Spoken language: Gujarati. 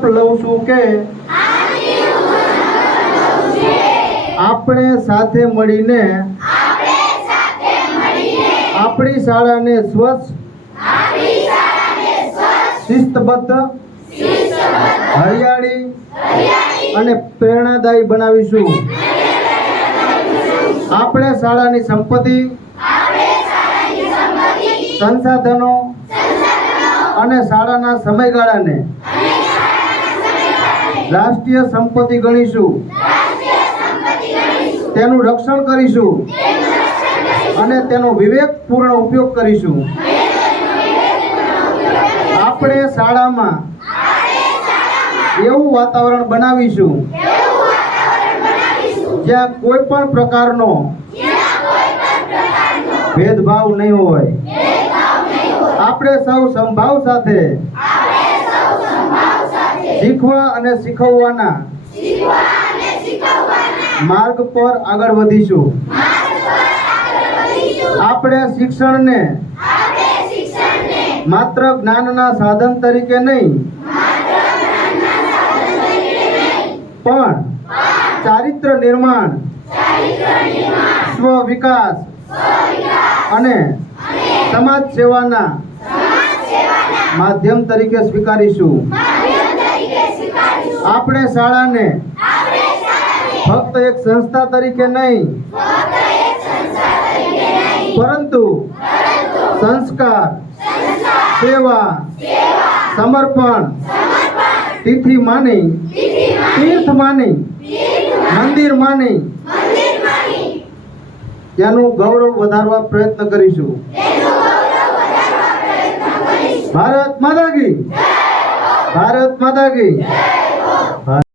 લઉં છું કે આપણે સાથે મળીને આપણી શાળાને સ્વચ્છ, શિસ્તબદ્ધ, હરિયાળી અને પ્રેરણાદાયી બનાવીશું. આપણે શાળાની સંપત્તિ, સંસાધનો અને શાળાના સમયગાળાને રાષ્ટ્રીય સંપત્તિ ગણીશું. તેનું રક્ષણ કરીશું અને તેનો વિવેકપૂર્ણ ઉપયોગ કરીશું. આપણે શાળામાં એવું વાતાવરણ બનાવીશું જ્યાં કોઈ પણ પ્રકારનો ભેદભાવ નહીં હોય. આપણે સૌ સમભાવ સાથે શીખવા અને શીખવવાના માર્ગ પર આગળ વધીશું. આપણે શિક્ષણને માત્ર જ્ઞાનના સાધન તરીકે નહીં પણ ચારિત્ર નિર્માણ, સ્વ વિકાસ અને સમાજ સેવાના માધ્યમ તરીકે સ્વીકારીશું. આપણે શાળાને ફક્ત એક સંસ્થા તરીકે નહીં પરંતુ સંસ્કાર, સેવા, સમર્પણ, તિથિ માની, તીર્થ માની, મંદિર માની તેનું ગૌરવ વધારવા પ્રયત્ન કરીશું. ભારત માતા કી, ભારત માતા કી.